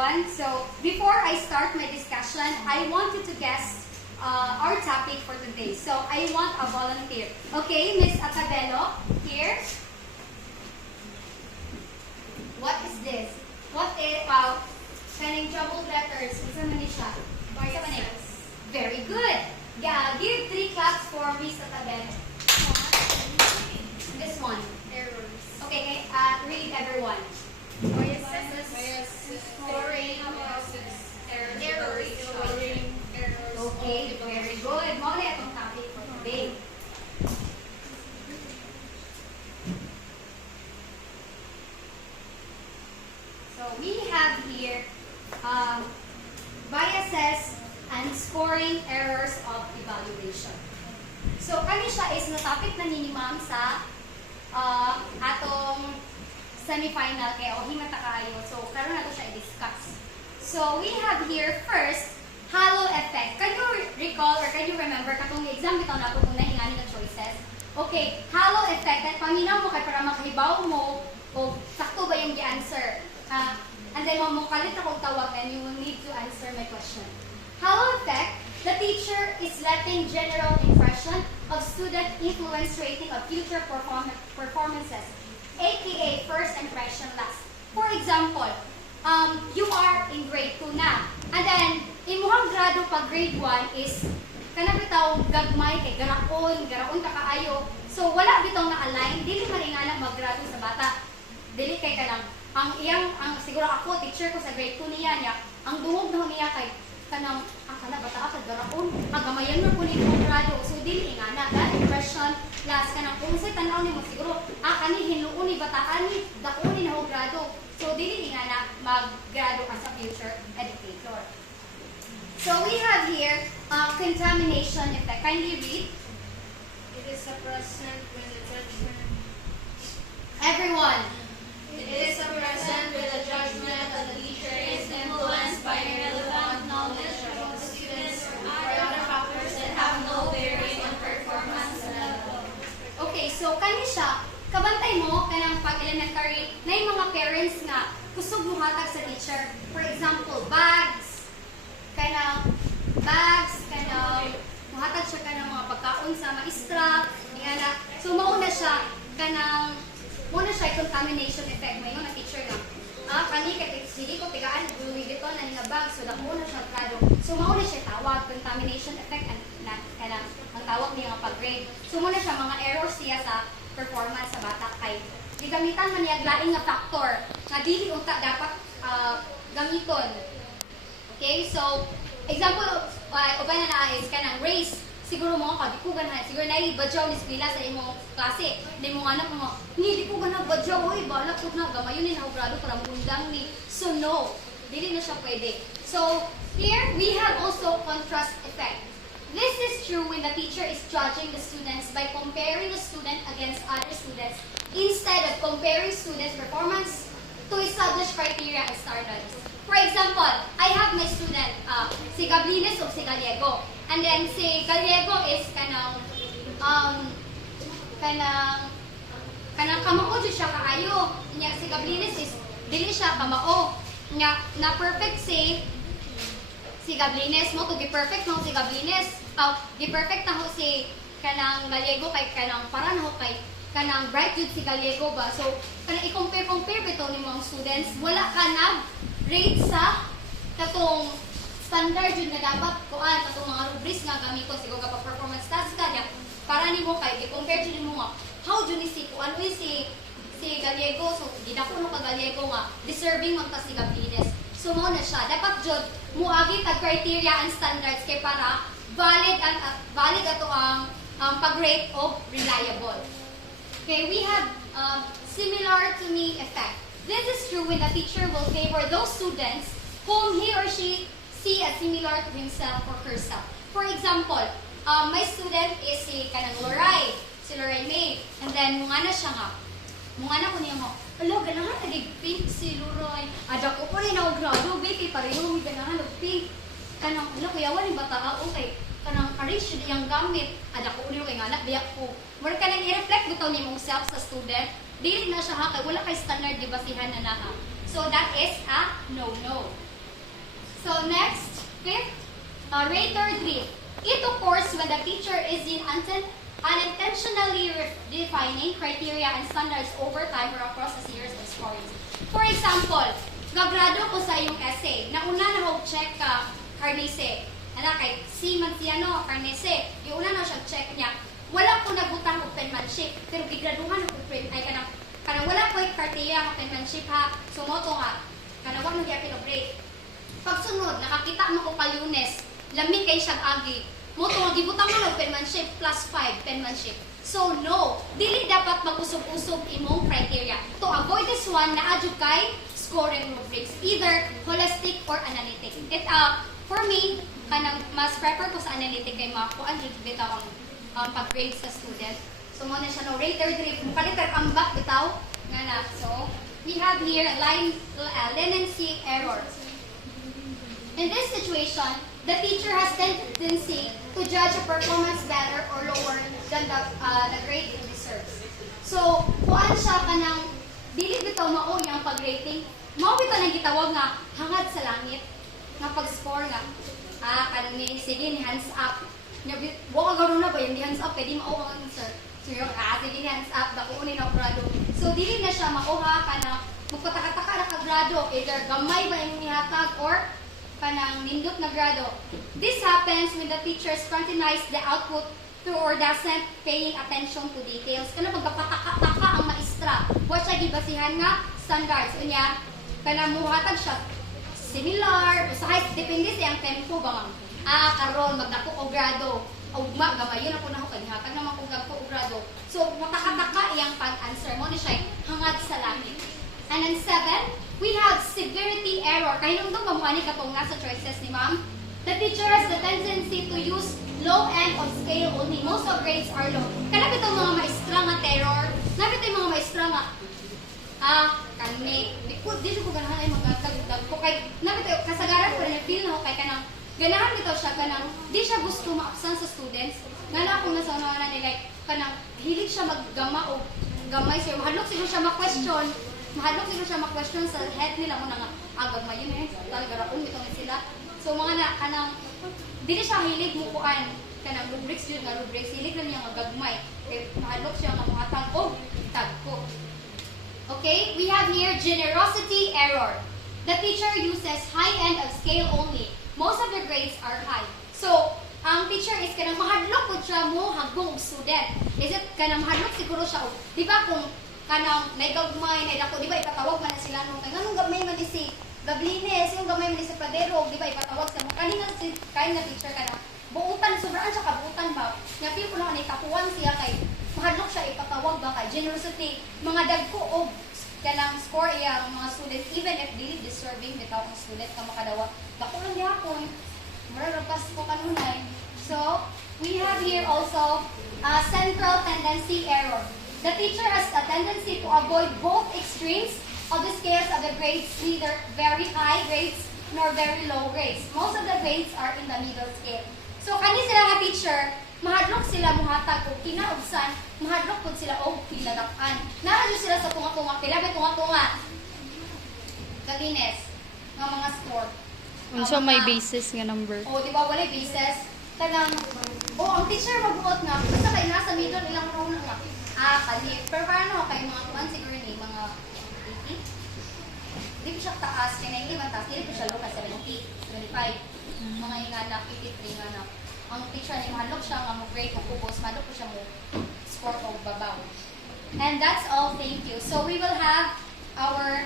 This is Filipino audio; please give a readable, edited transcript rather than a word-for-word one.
everyone. So before I start my discussion, I want you to guess our topic for today. So I want a volunteer. Okay, Miss Acadelo, here. What is this? What is, sending jumbled letters. Isa man siya. Very good. Yeah, give 3 claps for Miss Acadelo. This one. Errors. Okay, read everyone. Okay, very good. Mauli atong topic for today. So we have here biases and scoring errors of evaluation. So kani siya is na topic na ni ma'am sa atong semifinal kaya o himata kayo. So karon nato siya i-discuss. So we have here first halo effect. Can you recall or can you remember katong exam bitaw nato kung nahingani nga choices? Okay, halo effect at paminaw mo kay para makahibaw mo o sakto ba yung gi-answer. And then mo kalit akong tawag and you will need to answer my question. Halo effect, the teacher is letting general impression of student influence rating of future performances, aka first impression last. For example, you are in grade 2 na. And then, imuhang grado pa grade 1 is kanang bitaw gagmay kay garaon ka kaayo. So wala bitong na-align, dili maringana maggrado sa bata. Dili kay kanang ang siguro ako teacher ko sa grade 2 niya ang dungog na niya kay kanang kana bata ka garaon agamayan mo kunin mo grado. So dili ingana that impression plus kanang kung sa tan-aw nimo siguro kani hinuon ni bataan ni dako ni na grado. So dili ingana mag-grado as a future educator. So we have here contamination effect. Kindly read. It is a present with a judgment. Everyone. It is a present with a judgment that the teacher is influenced by irrelevant knowledge about the students or other factors that have no bearing on performance level. Okay, so kani siya, kabantay mo kanang pag-elementary na yung mga parents nga kusog muhatag sa teacher. For example, bags, kanang muhatag siya kanang mga pagkaon sa maestra, ingana. So mauna siya kanang muna siya contamination effect. May na teacher nga. Kani kay sige ko tigaan Louis Vuitton na nga bag so dako na siya grado. So mauna siya tawag contamination effect and kanang ang tawag niya nga pag-grade. So muna siya mga errors niya sa performance sa bata kay gigamitan man niya laing nga factor nga dili unta dapat gamiton. Okay? So example uban na is kanang race. Siguro mo ka, di ko ganahan. Siguro na ibadyaw ni eskwela sa imong klase. Hindi mo anak mo, di ko ganahan badyaw. Uy, balak ko na. Gamayon ni nahugrado para mundang ni. So no, dili na siya pwede. So here, we have also contrast effect. This is true when the teacher is judging the students by comparing the student against other students instead of comparing students' performance to establish criteria and standards. For example, I have my student, si Gablines o si Gallego. And then si Gallego is kanang kamao jud siya kaayo. Nya si Gablines is dili siya kamao. Nya na perfect si Gablines mo to be perfect mo si Gablines. Di perfect na ho si kanang Gallego kay kanang para na ho kay kanang bright jud si Gallego ba. So kanang i-compare bitaw ni mga students, wala ka na rate sa katong standard yun na dapat kuan katong mga rubrics nga gamiton siguro kapag performance task ka diya para nimo kay i-compare jud nimo nga how jud ni si kuan si Gallego so gidako no ka Gallego nga deserving man ta si Gablines. So mo na siya dapat jud muagi tag criteria and standards kay para valid ato ang pag-rate of reliable. Okay, we have similar to me effect. This is true when the teacher will favor those students whom he or she see as similar to himself or herself. For example, my student is si kanang Loray May. And then, mungana siya nga. Mungana ko niya mo, alo, ganahan nagig-pink si Loray. Ada ko po rin ako grado, baby, pareho may ganahan nag-pink. Kanang, alo, kuyawan yung bata, okay. Kanang, arish yun yung gamit. Ada ko ulit kay ngana, biyak ko. Mura ka nang i-reflect bitaw niyo mong self sa student. Dili na siya ha, kay wala kay standard di basihan na naha. So, that is a no-no. So next, fifth, rater drift. It occurs when the teacher is unintentionally defining criteria and standards over time or across a series of scoring. For example, gagrado ko sa iyong essay. Nauna na ako check ka, Carnese. Kay si Manciano, Carnese. Yung una na siya check niya. Wala ko nagbutang og penmanship, pero gigraduhan ako ay kanang wala ko yung criteria ng penmanship ha. Sumoto nga. Kanang wag nagyapin og grade. Pagsunod, nakakita mo ko ka Lunes, lami kay siyang agi. Moto nga gibutang mo ng penmanship plus 5 penmanship. So no, dili dapat mag-usog-usog imong criteria. To avoid this one, naadyo kay scoring rubrics, either holistic or analytic. For me, kanang mas prefer ko sa analytic kay makuan bitaw ang pag-grade sa student. So mo na siya no rater drift, mukalitar ambak bitaw nga na. So we have here leniency error. In this situation, the teacher has tendency to judge a performance better or lower than the grade it deserves. So, kuan siya kanang dili bitaw mao yang pag-rating. Mao bitaw nang gitawag nga hangad sa langit nga pag-score nga. Kanang ni sige ni hands up. Nya wa ka garo na ba yung di hands up kay di mao ang answer. So yung sige ni hands up dako ni na grado. So dili na siya maoha kana magpataka-taka ra ka grado, either gamay ba imong ihatag or kanang nindot na grado. This happens when the teacher scrutinizes the output through or doesn't paying attention to details. Kana magpapataka-taka ang maestra. Wa siya gibasihan nga standards. Unya, kanang muhatag siya similar, usahay, depende sa ang tempo ba mang. Karon magdako og grado. Ugma, gamayon ako na ako, kanihatag naman kong gagpo og grado. So, mataka-taka iyang pag-answer mo ni siya hangad sa langit. And then 7, we have severity error. Kahinungdong ba mo ani katong nasa choices ni ma'am? The teacher has the tendency to use low end of scale only. Most of grades are low. Kalapit ang mga maestra nga terror. Kalapit ang mga maestra nga kani, di ko ganahan ay magdagdag ko kay napit kasagaran ko na feel na ako kay kanang ganahan bitaw siya kanang di siya gusto ma-absent sa students. Ngana ako nasa unahan ni like kanang hilig siya maggama o gamay siya. Mahadlok siguro siya ma-question sa head nila mo nga agad mayon talaga raon bitaw ni sila. So mga na kanang dili siya hilig mo kuan kanang rubrics yun nga rubrics hilig lang niya nga gagmay. Kay mahadlok siya nga muhatag og tagko. Okay, we have here generosity error. The teacher uses high end of scale only. Most of the grades are high. So, ang teacher is kanang mahadlok po siya mo hagong student. Is it kanang mahadlok siguro siya? Di ba kung kanang naigagmay, naidako, di ba ipatawag man na sila nung kanang gamay man si Gablines, yung gamay man si Padero, di ba ipatawag sa mo. Kanina si kain na teacher kanang buutan, sobraan siya kabuutan ba? Nga feel ko na naitapuan siya kay mahadlok siya ipatawag ba kay generosity mga dagko og kanang score iya mga students even if dili deserving bitaw ang student ka makadawa dako lang gyapon mura pas ko kanunay. So we have here also central tendency error. The teacher has a tendency to avoid both extremes of the scales of the grades, neither very high grades nor very low grades. Most of the grades are in the middle scale. So kani sila nga teacher mahadlok sila muhatag og kinaubsan, mahadlok pud sila og piladakan. Naadyo sila sa tunga-tunga, pilabe tunga-tunga. Kalines nga mga score. Unsa may basis nga number? O di ba walay basis? Kanang ang teacher magbuot nga basta kay nasa middle ilang row na nga. Kani. Pero paano kay mga tuan siguro ni mga 80? Di ko siya taas, kaya na taas, di ko siya low kasi 70, 75. Mga ingana, 83 nga na. Ang teacher ni mahalok siya nga mo-grade o kubos, mahalok ko siya mo score o babaw. And that's all. Thank you. So we will have our